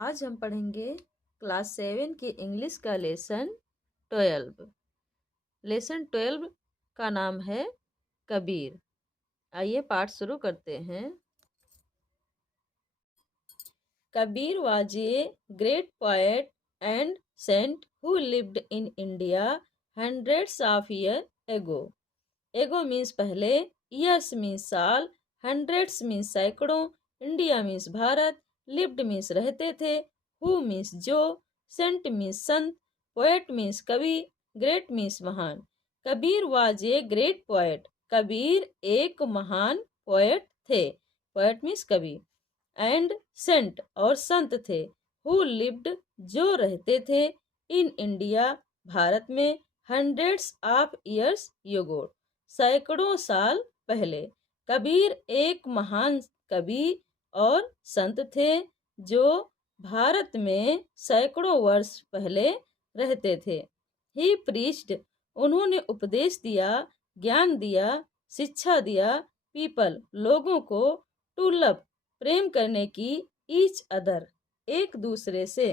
आज हम पढ़ेंगे क्लास 7 की इंग्लिश का लेसन 12। लेसन 12 का नाम है कबीर। आइए पाठ शुरू करते हैं। Kabir was a great poet and saint who lived in India hundreds of years ago. Ago means पहले, years means साल, hundreds means सैकड़ों, India means Bharat, lived means रहते थे, who means जो, saint means संत, poet means कवि, great means महान। Kabir was a great poet. Kabir एक महान poet थे। poet means कवि। एंड सेंट और संत थे। हु लिव्ड जो रहते थे। इन इंडिया भारत में। हंड्रेड्स ऑफ ईयर्स योगो सैकड़ों साल पहले। कबीर एक महान कवि और संत थे जो भारत में सैकड़ों वर्ष पहले रहते थे। ही प्रीच्ड उन्होंने उपदेश दिया, ज्ञान दिया, शिक्षा दिया। पीपल लोगों को। टू लव प्रेम करने की। ईच अदर एक दूसरे से।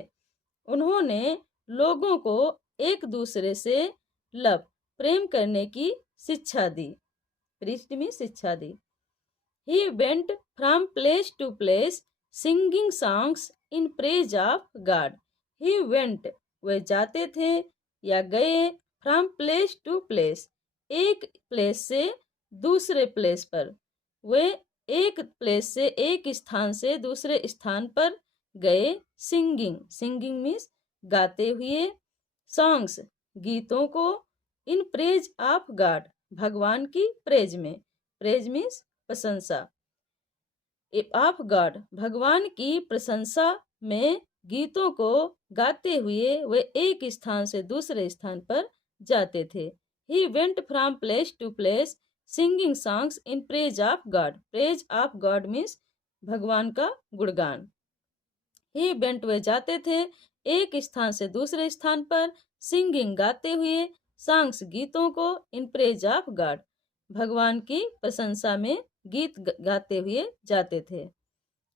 उन्होंने लोगों को एक दूसरे से लव प्रेम करने की शिक्षा दी। प्रीच्ड में शिक्षा दी। He went from place to place singing songs in praise of God. He went वे जाते थे या गए। फ्रॉम प्लेस टू प्लेस एक प्लेस से दूसरे प्लेस पर। वे एक प्लेस से एक स्थान से दूसरे स्थान पर गए। सिंगिंग मीन्स गाते हुए। सॉन्ग्स गीतों को। इन प्रेज ऑफ गॉड भगवान की प्रेज में। प्रेज मीन्स प्रशंसा। ऑफ गॉड भगवान की प्रशंसा में गीतों को गाते हुए वे एक स्थान से दूसरे स्थान पर जाते थे। He went from place to place singing songs in praise of God. Praise of God means भगवान का गुणगान। ही वेंट वे जाते थे एक स्थान से दूसरे स्थान पर। सिंगिंग गाते हुए। सॉन्ग्स गीतों को। इन प्रेज ऑफ गॉड भगवान की प्रशंसा में गीत गाते हुए जाते थे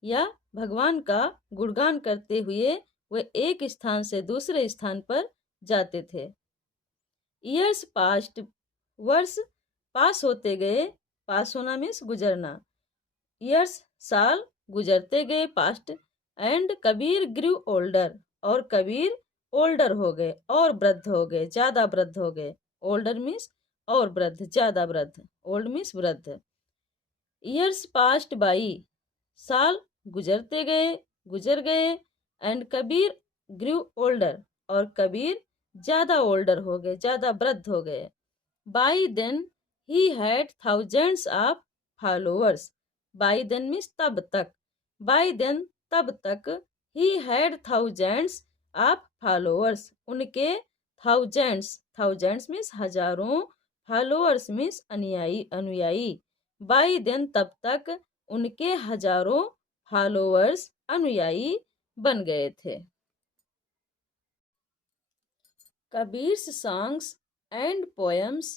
या भगवान का गुणगान करते हुए वे एक स्थान से दूसरे स्थान पर जाते थे। ईयर्स पास्ट वर्ष पास होते गए। पास होना मीन्स गुजरना। ईयर्स साल गुजरते गए past. And Kabir grew older और कबीर ओल्डर हो गए और वृद्ध हो गए, ज्यादा वृद्ध हो गए। ओल्डर मीन्स और वृद्ध, ज्यादा वृद्ध। ओल्ड मीन्स वृद्ध। ईयर्स पास्ट बाई साल गुजरते गए, गुजर गए। एंड कबीर ग्रू ओल्डर और कबीर ज्यादा ओल्डर हो गए, ज्यादा वृद्ध हो गए। By then he had thousands of followers. By then means तब तक। बाई देन तब तक। He had thousands of followers उनके थाउजेंड्स। थाउजेंड्स मीन्स हजारों। फॉलोअर्स मीन्स अनुयायी। बाई देन तब तक उनके हजारों फॉलोअर्स अनुयायी बन गए थे। Kabir's songs and poems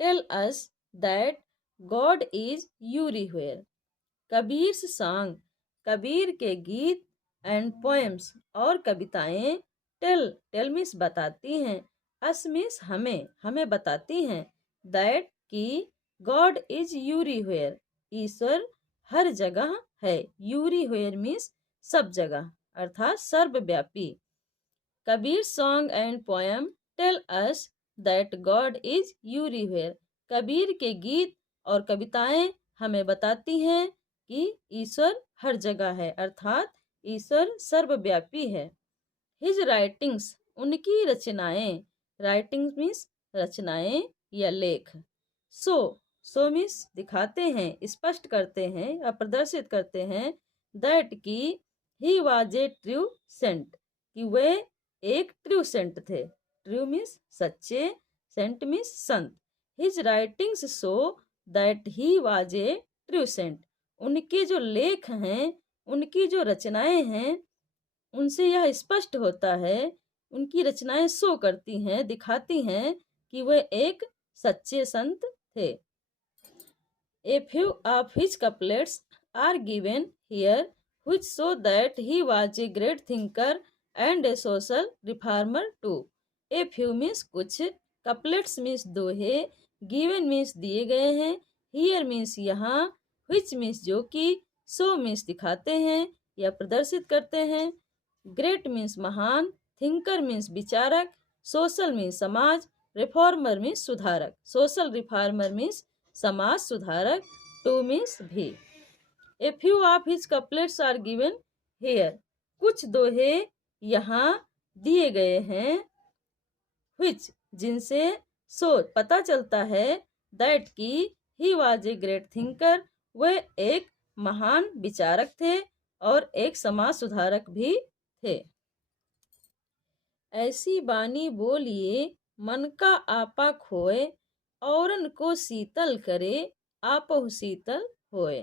tell us that God is everywhere. Kabir's song Kabir के गीत एंड पोएम्स और कविताएं। टेल मीन्स बताती हैं। अस मीन्स हमें बताती हैं। दैट कि गॉड इज एवरीवेयर ईश्वर हर जगह है। एवरीवेयर मीन्स सब जगह अर्थात सर्वव्यापी। Kabir song and poem tell us that God is everywhere. Kabir के गीत और कविताएं हमें बताती हैं कि ईश्वर हर जगह है अर्थात ईश्वर सर्वव्यापी है। हिज राइटिंग्स उनकी रचनाएं। राइटिंग्स मीन्स रचनाएं या लेख। सो मीन्स दिखाते हैं, स्पष्ट करते हैं या प्रदर्शित करते हैं। दैट कि he was a true saint कि वे एक ट्रू सेंट थे। ट्रू मीन्स सच्चे, सेंट मीन्स संत। His writings show that he was a true saint. उनके जो लेख हैं, उनकी जो रचनाएं हैं, उनसे यह स्पष्ट होता है, उनकी रचनाएं शो करती हैं, दिखाती हैं कि वे एक सच्चे संत थे। A few of his couplets are given here which show that he was a great thinker and a social reformer too. A few means कुछ, couplets means दोहे, given means दिए गए हैं, here means यहाँ, which means जो कि, show means दिखाते हैं या प्रदर्शित करते हैं, ग्रेट मीन्स महान, थिंकर मीन्स विचारक, सोशल मीन्स समाज, रिफॉर्मर मीन्स सुधारक। सोशल रिफॉर्मर मीन्स समाज सुधारक, टू मीन्स भी। A few of his couplets are given here, कुछ दोहे यहाँ दिए गए हैं, which जिनसे सो पता चलता है, दैट की ही वाज ए ग्रेट थिंकर, वह एक महान विचारक थे और एक समाज सुधारक भी थे। ऐसी बानी बोलिए मन का आपा खोए, औरन को शीतल करे आपहु शीतल होए।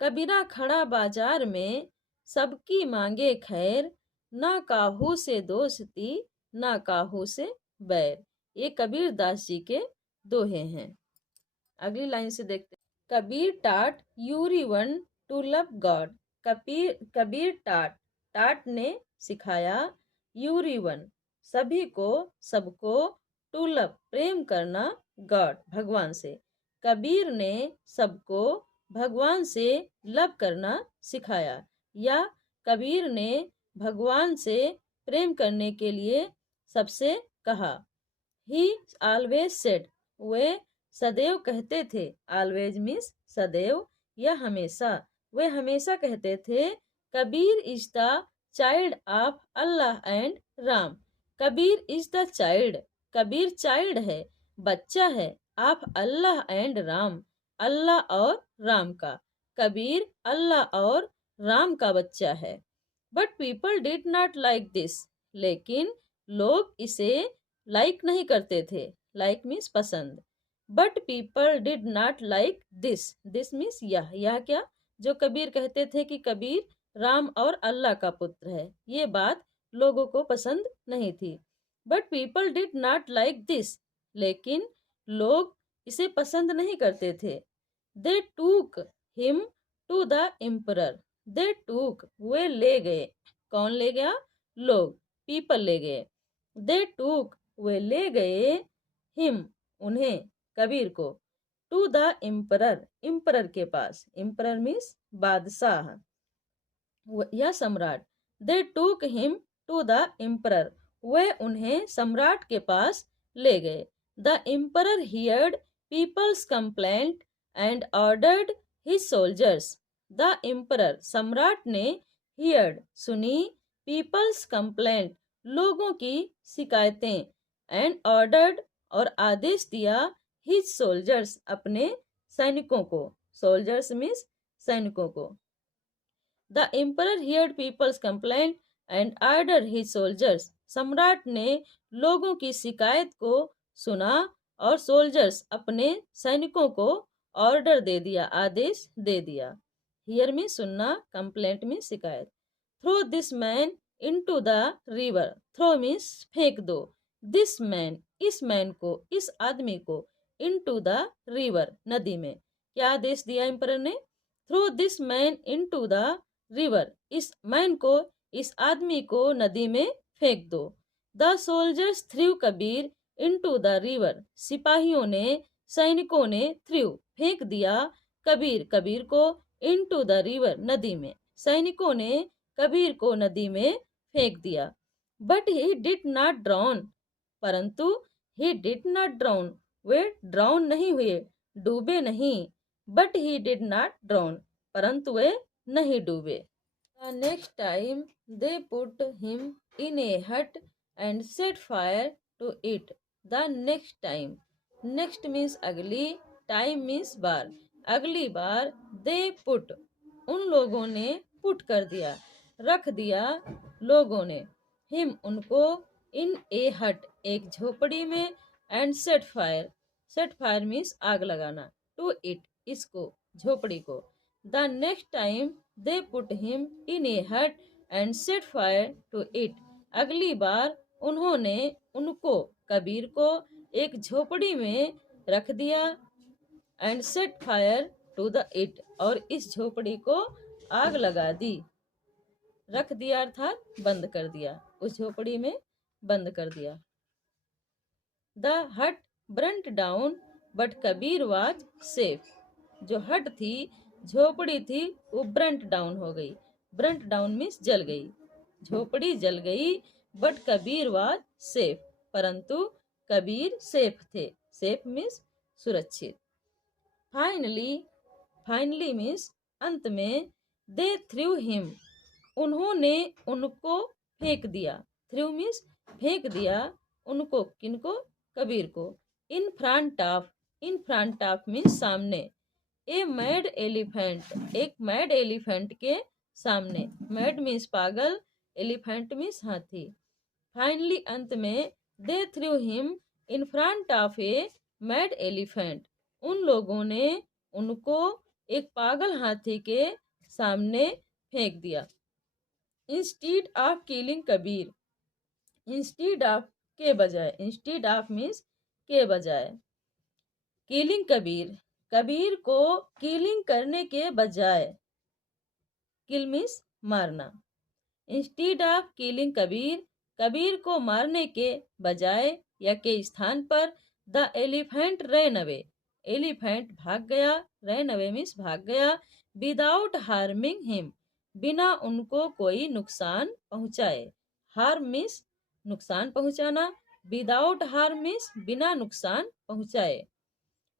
कबीरा खड़ा बाजार में सबकी मांगे खैर, ना काहू से दोस्ती ना काहू से बैर। ये कबीर दास जी के दोहे हैं। अगली लाइन से देखते हैं। Kabir taught everyone to love God, Kabir taught ने सिखाया, एवरीवन सभी को, सबको, टू लव प्रेम करना, गॉड भगवान से। कबीर ने सबको भगवान से लव करना सिखाया, या कबीर ने भगवान से प्रेम करने के लिए सबसे कहा। ही ऑलवेज सेड, वे सदैव कहते थे, ऑलवेज मीन्स सदैव या हमेशा, वे हमेशा कहते थे, Kabir is the child of Allah and Ram. Kabir is the child, Kabir child है, बच्चा है, ऑफ अल्लाह एंड राम, अल्लाह और राम का। कबीर अल्लाह और राम का बच्चा है। But people did not like this, लेकिन लोग इसे लाइक नहीं करते थे, लाइक मीन्स पसंद। But people did not like this, this means यह क्या, जो कबीर कहते थे कि कबीर राम और अल्लाह का पुत्र है, ये बात लोगों को पसंद नहीं थी। But people did not like this, लेकिन लोग इसे पसंद नहीं करते थे। They took him to the emperor, they took वे ले गए, कौन ले गया, लोग, पीपल ले गए। दे टूक वे ले गए, हिम उन्हें, कबीर को, टू द एम्परर एम्परर के पास, एम्परर मीन्स बादशाह या सम्राट। They took him to the emperor, वे उन्हें सम्राट के पास ले गए। The emperor heard people's complaint and ordered his soldiers, the emperor सम्राट ने, हियर्ड सुनी, पीपल्स कंप्लेंट लोगों की शिकायतें, एंड ऑर्डर्ड और आदेश दिया, हिज सोल्जर्स अपने सैनिकों को, सोल्जर्स मीन्स सैनिकों को। The emperor heard people's complaint and order his soldiers, सम्राट ने लोगों की शिकायत को सुना और सोल्जर्स अपने सैनिकों को ऑर्डर दे दिया, आदेश दे दिया। हियर में सुनना, कंप्लेंट में शिकायत। Throw this man into the river, throw means फेंक दो, दिस मैन इस मैन को, इस आदमी को, इनटू द रिवर नदी में। क्या आदेश दिया एम्परर ने, throw this man into the river, इस मैन को, इस आदमी को नदी में फेंक दो। The soldiers threw Kabir into the river, सिपाहियों ने, सैनिकों ने, थ्रू फेंक दिया, कबीर कबीर को, इनटू द रिवर नदी में, सैनिकों ने कबीर को नदी में फेंक दिया। But he did not drown, परंतु ही डिड नॉट ड्राउन वे ड्राउन नहीं हुए, डूबे नहीं। But he did not drown, परंतु वे नहीं डूबे। The next time they put him in a hut and set fire to it, the next time, next means अगली, टाइम मीन्स बार, अगली बार, दे पुट उन लोगों ने, पुट कर दिया, रख दिया लोगों ने, हिम उनको, इन ए हट एक झोपड़ी में, and set fire, set fire means आग लगाना, टू इट इसको, झोपड़ी को। The next time they put him in a hut and set fire to it, अगली बार उन्होंने उनको, कबीर को, एक झोपड़ी में रख दिया, and set fire to the it और इस झोपड़ी को आग लगा दी। रख दिया अर्थात बंद कर दिया, उस झोपड़ी में बंद कर दिया। द हट Brunt down but Kabir was safe. जो हट थी, झोपड़ी थी, वो ब्रंट डाउन हो गई। ब्रंट डाउन मीन्स जल गई, झोपड़ी जल गई। बट कबीर वाज सेफ, परंतु कबीर सेफ थे। सेफ मीन्स सुरक्षित। फाइनली, फाइनली मीन्स अंत में। दे थ्रू हिम, उन्होंने उनको फेंक दिया। थ्रू मीन्स फेंक दिया, उनको किनको? कबीर को। In front of, in front of means सामने। ए मैड एलिफेंट, एक मैड एलिफेंट के सामने। मैड मीन्स पागल, एलिफेंट मीन्स हाथी। फाइनली अंत में, they threw him in front of a mad elephant, उन लोगों ने उनको एक पागल हाथी के सामने फेंक दिया। Instead of killing Kabir, instead of के बजाय, इंस्टीड ऑफ मीन्स के बजाय। किलिंग कबीर, कबीर को किलिंग करने के बजाय। किल मीन्स मारना। Instead of killing Kabir, Kabir को मारने के बजाय या के स्थान पर। The elephant ran away, elephant भाग गया। रैन अवे मीन्स भाग गया। विदाउट हार्मिंग हिम, बिना उनको कोई नुकसान पहुंचाए। हार्म मीन्स नुकसान पहुंचाना, विदाउट हार्म मीन्स बिना नुकसान पहुंचाए।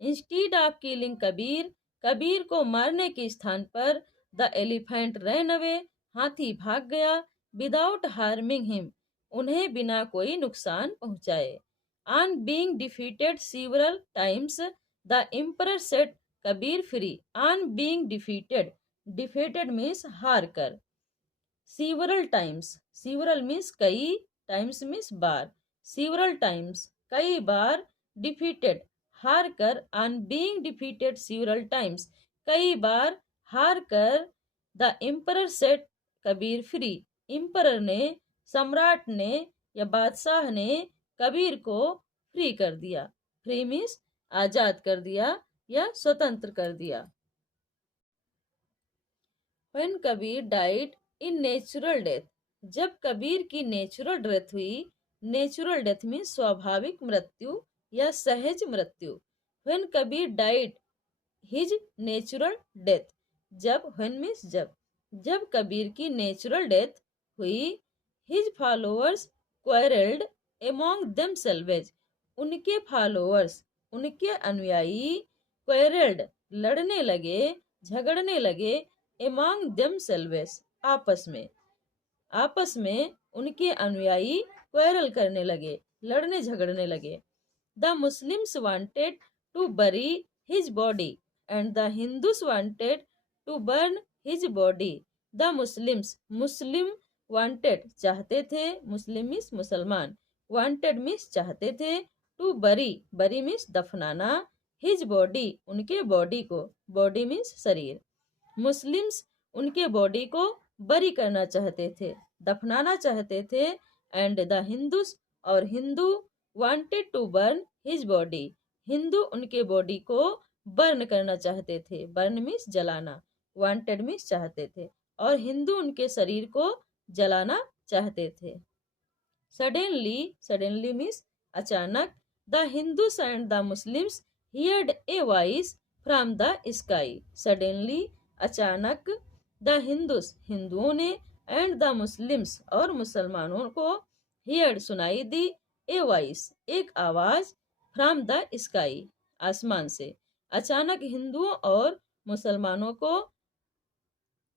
Instead of killing Kabir, Kabir को मारने के स्थान पर। द एलिफेंट रैन अवे, हाथी भाग गया। विदाउट हार्मिंग हिम, उन्हें बिना कोई नुकसान पहुंचाए। On being defeated several times, the emperor set Kabir free. On being defeated, defeated means हार कर। several times, several मीन्स कई, टाइम्स मीन्स बार। several times कई बार। डिफीटेड हार कर। On being defeated several times, कई बार हार कर। The emperor set Kabir free, emperor ने, सम्राट ने या बादशाह ने कबीर को फ्री कर दिया। फ्री मीन्स आजाद कर दिया या स्वतंत्र कर दिया। When Kabir died in natural death, जब कबीर की नेचुरल डेथ हुई। नेचुरल डेथ मीन्स स्वाभाविक मृत्यु या सहज मृत्यु। When Kabir died his natural death, जब, when मीन्स जब, जब कबीर की नेचुरल डेथ हुई। His followers quarrelled among themselves, उनके फॉलोअर्स, उनके अनुयायी। क्वारल्ड लड़ने लगे, झगड़ने लगे। एमॉन्ग देमसेल्व्स आपस में, आपस में उनके अनुयायी क्वारल करने लगे, लड़ने झगड़ने लगे। The Muslims wanted to bury his body and the Hindus wanted to burn his body. The Muslims, Muslim wanted चाहते थे, मुस्लिम मीन्स मुसलमान, वांटेड मीन्स चाहते थे। टू बरी, बरी मीन्स दफनाना। हिज बॉडी, उनके बॉडी को, बॉडी मीन्स शरीर। Muslims उनके बॉडी को बरी करना चाहते थे, दफनाना चाहते थे। एंड द हिंदूस, और Hindu wanted to burn his body, हिंदू उनके बॉडी को बर्न करना चाहते थे। बर्न मीन्स जलाना, वांटेड मीन्स चाहते थे, और हिंदू उनके शरीर को जलाना चाहते थे। सडनली, सडनली मीन्स अचानक। The Hindus and the Muslims heard a voice from the sky. Suddenly अचानक। द हिंदूस, हिंदुओं ने। एंड द मुस्लिम्स, और मुसलमानों को। हियर्ड सुनाई दी। ए वॉइस एक आवाज। फ्रॉम द स्काई आसमान से। अचानक हिंदुओं और मुसलमानों को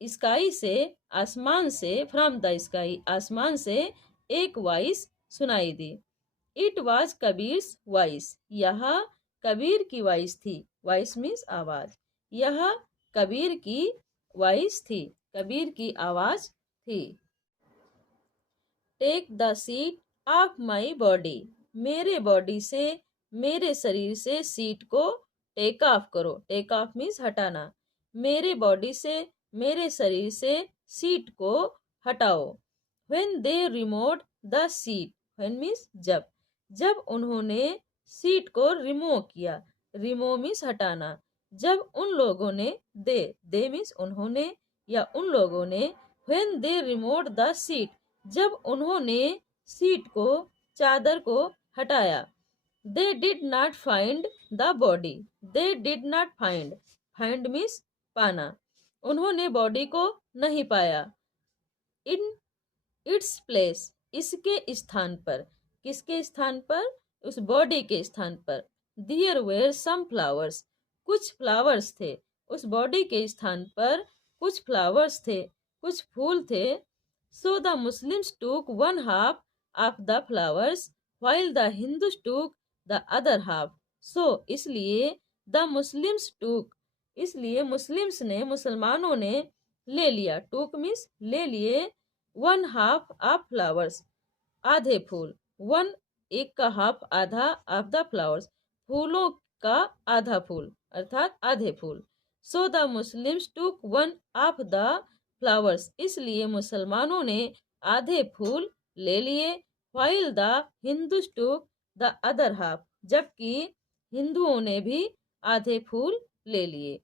स्काई से, आसमान से, फ्रॉम द स्काई आसमान से एक वॉइस सुनाई दी। इट वाज कबीर्स वॉइस, यह कबीर की वॉइस थी। वॉइस मीन्स आवाज, यह कबीर की वॉइस थी, कबीर की आवाज थी। Take the seat of my body, मेरे बॉडी से, मेरे शरीर से सीट को टेक ऑफ करो। टेक ऑफ मीन्स हटाना। मेरे बॉडी से, मेरे शरीर से सीट को हटाओ। When they removed the seat, when means जब, जब उन्होंने सीट को रिमूव किया। रिमूव मीन्स हटाना। जब उन लोगों ने, दे मीन्स उन्होंने, या उन लोगों ने, when they removed the sheet, जब उन्होंने सीट को, चादर को हटाया। they did not find the body, they did not find means पाना, उन्होंने बॉडी को नहीं पाया। इन इट्स प्लेस, इसके स्थान पर, किसके स्थान पर, उस बॉडी के स्थान पर। देयर वेयर सम फ्लावर्स, कुछ फ्लावर्स थे, उस बॉडी के स्थान पर कुछ फ्लावर्स थे, कुछ फूल थे। So the Muslims took one half of the flowers while the Hindus took the other half. So इसलिए द मुस्लिम्स टूक, इसलिए मुस्लिम्स ने, मुसलमानों ने ले लिया, टूक मीन्स ले लिए, वन हाफ ऑफ फ्लावर्स, आधे फूल, वन एक का हाफ आधा, ऑफ द फ्लावर्स फूलों का आधा फूल, अर्थात आधे फूल। So the Muslims took one of the flowers, इसलिए मुसलमानों ने आधे फूल ले लिए। While the Hindus took the other half, जबकि हिंदुओं ने भी आधे फूल ले लिए।